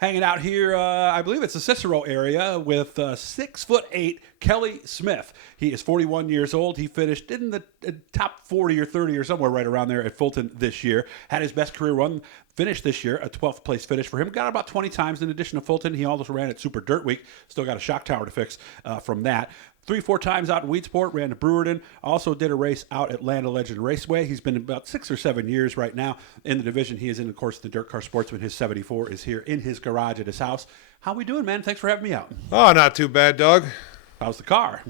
Hanging out here, I believe it's the Cicero area with 6'8" Kelly Smith. He is 41 years old. He finished in the top 40 or 30 or somewhere right around there at Fulton this year. Had his best career run finish this year, a 12th place finish for him. Got about 20 times in addition to Fulton. He also ran at Super Dirt Week. Still got a shock tower to fix from that. 3-4 times out in Weedsport, ran to Brewerton. Also did a race out at Land of Legend Raceway. He's been about 6 or 7 years right now in the division. He is in, of course, the DIRTcar Sportsman. His 74 is here in his garage at his house. How we doing, man? Thanks for having me out. Oh, not too bad, Doug. How's the car?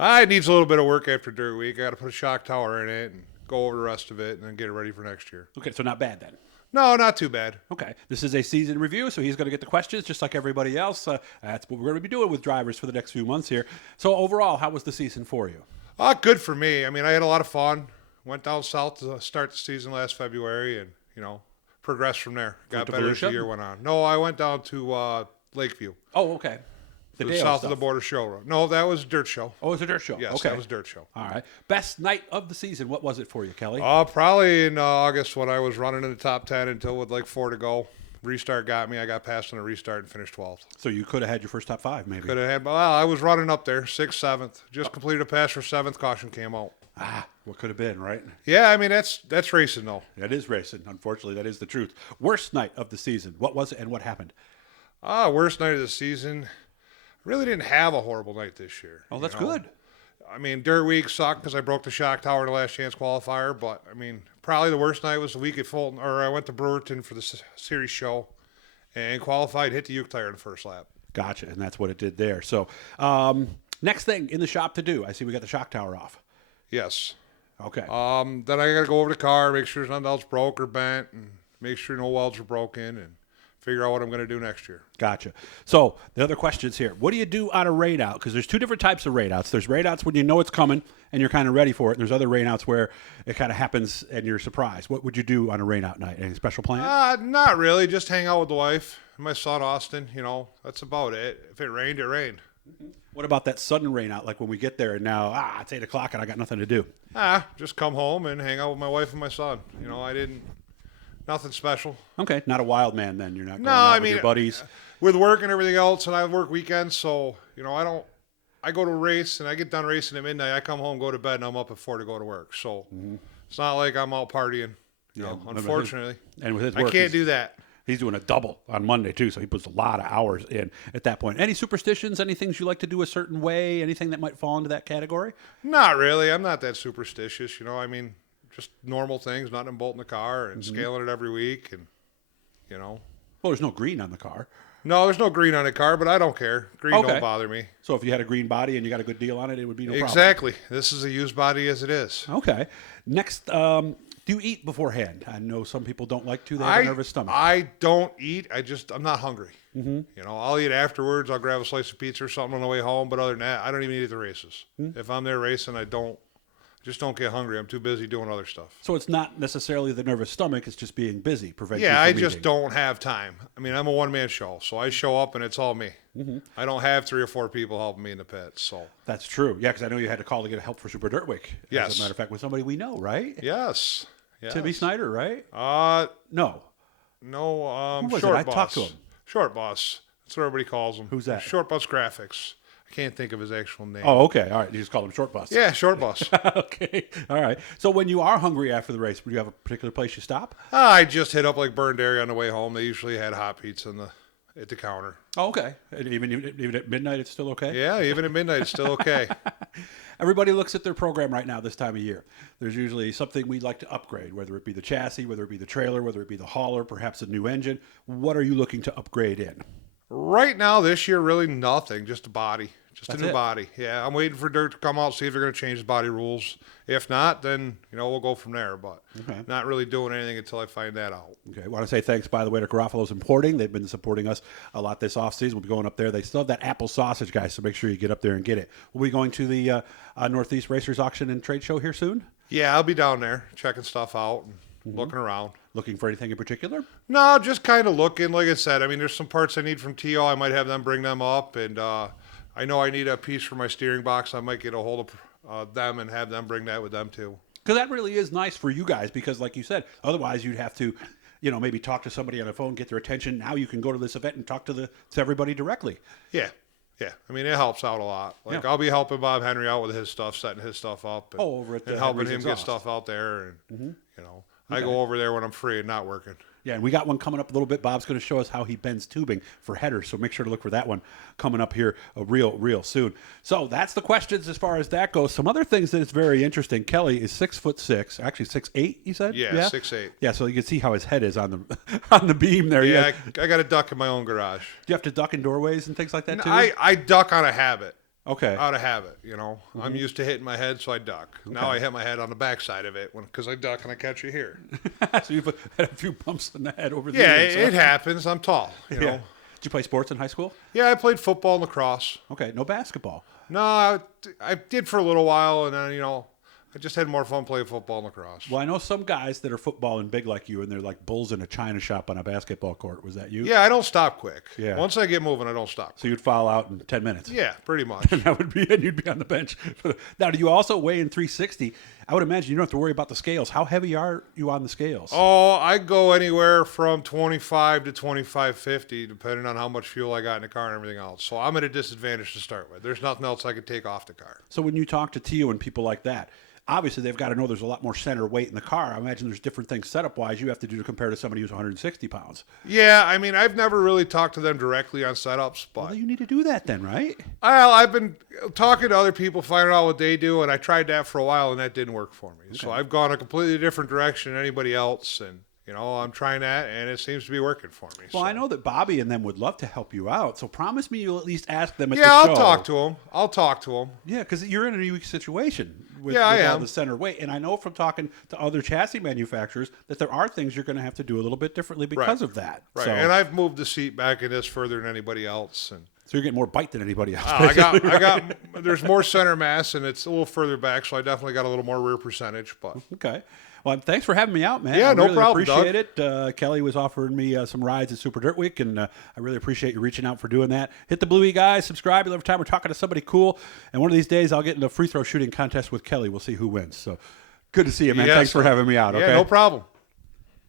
It needs a little bit of work after Dirt Week. I got to put a shock tower in it and go over the rest of it and then get it ready for next year. Okay, so not bad then. No, not too bad. Okay, this is a season review, so he's going to get the questions just like everybody else. That's what we're going to be doing with drivers for the next few months here. So overall, how was the season for you? Good for me. I mean, I had a lot of fun. Went down south to start the season last February and, progressed from there. Got better as the year went on. No, I went down to Lakeview. Oh, okay. The south of the border show. No, that was a dirt show. Oh, it was a dirt show. Yes, okay. That was a dirt show. All right. Best night of the season. What was it for you, Kelly? Probably in August when I was running in the top 10 until with like 4 to go. Restart got me. I got passed on a restart and finished 12th. So you could have had your first top 5, maybe. Could have had. Well, I was running up there, 6th, 7th. Just completed a pass for 7th. Caution came out. What could have been, right? Yeah, I mean that's racing though. That is racing. Unfortunately, that is the truth. Worst night of the season. What was it and what happened? Worst night of the season. Really didn't have a horrible night this year. Oh, that's good. I mean, Dirt Week sucked because I broke the shock tower in the last chance qualifier. But I mean, probably the worst night was the week at Fulton, or I went to Brewerton for the series show, and qualified, hit the Uke tire in the first lap. Gotcha, and that's what it did there. So, next thing in the shop to do. I see we got the shock tower off. Yes. Okay. Then I got to go over the car, make sure nothing else broke or bent, and make sure no welds are broken, and figure out what I'm going to do next year. Gotcha. So the other questions here. What do you do on a rain out? Because there's two different types of rain outs. There's rain outs when you know it's coming and you're kind of ready for it. And there's other rain outs where it kind of happens and you're surprised. What would you do on a rain out night? Any special plan? Not really. Just hang out with the wife and my son, Austin. That's about it. If it rained, it rained. What about that sudden rain out? Like when we get there and now, it's 8 o'clock and I got nothing to do. Just come home and hang out with my wife and my son. Nothing special. Okay, not a wild man then. You're not going out with your buddies. With work and everything else, and I work weekends, so I go to a race and I get done racing at midnight. I come home, go to bed, and I'm up at 4 to go to work. So It's not like I'm out partying. Unfortunately, and with his work, I can't do that. He's doing a double on Monday too, so he puts a lot of hours in at that point. Any superstitions? Any things you like to do a certain way? Anything that might fall into that category? Not really. I'm not that superstitious. Just normal things, nothing bolting the car and scaling it every week, and Well, there's no green on the car. No, there's no green on the car, but I don't care. Green don't bother me. So if you had a green body and you got a good deal on it, it would be no problem. Exactly. This is a used body as it is. Okay. Next, do you eat beforehand? I know some people don't like to. They have a nervous stomach. I don't eat. I'm not hungry. I'll eat afterwards. I'll grab a slice of pizza or something on the way home. But other than that, I don't even eat at the races. If I'm there racing, I just don't get hungry. I'm too busy doing other stuff. So it's not necessarily the nervous stomach. It's just being busy. I just don't have time. I mean, I'm a one-man show. So I show up and it's all me. I don't have 3 or 4 people helping me in the pits. So that's true. Yeah, because I know you had to call to get help for Super Dirt Week. Yes. As a matter of fact, with somebody we know, right? Yes. Timmy Snyder, right? No. Who was Short it? I Boss. talked to him. Short Boss. That's what everybody calls him. Who's that? Short Bus Graphics. I can't think of his actual name. Oh, okay. All right. You just call him Short Bus. Yeah, Short Bus. Okay. All right. So when you are hungry after the race, do you have a particular place you stop? I just hit up like Burn Dairy on the way home. They usually had hot pizza at the counter. Oh, okay. And even at midnight, it's still okay? Yeah, even at midnight, it's still okay. Everybody looks at their program right now this time of year. There's usually something we'd like to upgrade, whether it be the chassis, whether it be the trailer, whether it be the hauler, perhaps a new engine. What are you looking to upgrade in? Right now, this year, really nothing. Just a body. Just a new body. Yeah, I'm waiting for Dirt to come out, see if they're going to change the body rules. If not, then, we'll go from there. But not really doing anything until I find that out. Okay. I want to say thanks, by the way, to Garofalo's Importing. They've been supporting us a lot this offseason. We'll be going up there. They still have that apple sausage, guys, so make sure you get up there and get it. We'll be going to the Northeast Racers Auction and Trade Show here soon? Yeah, I'll be down there checking stuff out and looking around. Looking for anything in particular? No, just kind of looking. Like I said, I mean, there's some parts I need from TO. I might have them bring them up, and I know I need a piece for my steering box. I might get a hold of them and have them bring that with them too. Because that really is nice for you guys because, like you said, otherwise you'd have to maybe talk to somebody on the phone, get their attention. Now you can go to this event and talk to everybody directly. Yeah. Yeah, I mean, it helps out a lot. Like, I'll be helping Bob Henry out with his stuff, setting his stuff up. And, over at and helping him get stuff out there. And, I go over there when I'm free and not working. Yeah, and we got one coming up a little bit. Bob's going to show us how he bends tubing for headers, so make sure to look for that one coming up here real soon. So that's the questions as far as that goes. Some other things that is very interesting. Kelly is 6'6", actually 6'8", you said? Yeah, 6'8". Yeah, so you can see how his head is on the on the beam there. Yeah, I got a duck in my own garage. Do you have to duck in doorways and things like that too? I duck on a habit. Okay. Out of habit, I'm used to hitting my head, so I duck. Okay. Now I hit my head on the backside of it because I duck and I catch you here. So you've had a few bumps in the head over the years. Yeah, it happens. I'm tall, Did you play sports in high school? Yeah, I played football and lacrosse. Okay, no basketball. No, I did for a little while, and then, I just had more fun playing football and lacrosse. Well, I know some guys that are footballing big like you, and they're like bulls in a china shop on a basketball court. Was that you? Yeah, I don't stop quick. Yeah. Once I get moving, I don't stop. So you'd foul out in 10 minutes? Yeah, pretty much. And you'd be on the bench. Now, do you also weigh in 360? I would imagine you don't have to worry about the scales. How heavy are you on the scales? Oh, I go anywhere from 25 to 25.50, depending on how much fuel I got in the car and everything else. So I'm at a disadvantage to start with. There's nothing else I could take off the car. So when you talk to Tio and people like that, obviously they've got to know there's a lot more center weight in the car. I imagine there's different things setup-wise you have to do to compare to somebody who's 160 pounds. Yeah, I mean, I've never really talked to them directly on setups, but... Well, you need to do that then, right? Well, I've been talking to other people, finding out what they do, and I tried that for a while, and that didn't work for me. Okay. So I've gone a completely different direction than anybody else, and... I'm trying that, and it seems to be working for me. Well, I know that Bobby and them would love to help you out, so promise me you'll at least ask them at the show. Yeah, I'll talk to them. Yeah, because you're in a unique situation with I am. All the center weight. And I know from talking to other chassis manufacturers that there are things you're going to have to do a little bit differently because of that. Right, so, and I've moved the seat back in this further than anybody else. And so you're getting more bite than anybody else. I got. There's more center mass, and it's a little further back, so I definitely got a little more rear percentage. But okay. Well, thanks for having me out, man. Yeah, no really problem, appreciate Doug. it. Kelly was offering me some rides at Super Dirt Week, and I really appreciate you reaching out for doing that. Hit the Bluey guys, subscribe. Every time we're talking to somebody cool, and one of these days I'll get in a free throw shooting contest with Kelly. We'll see who wins. So good to see you, man. Yes, thanks for having me out. Okay? Yeah, no problem.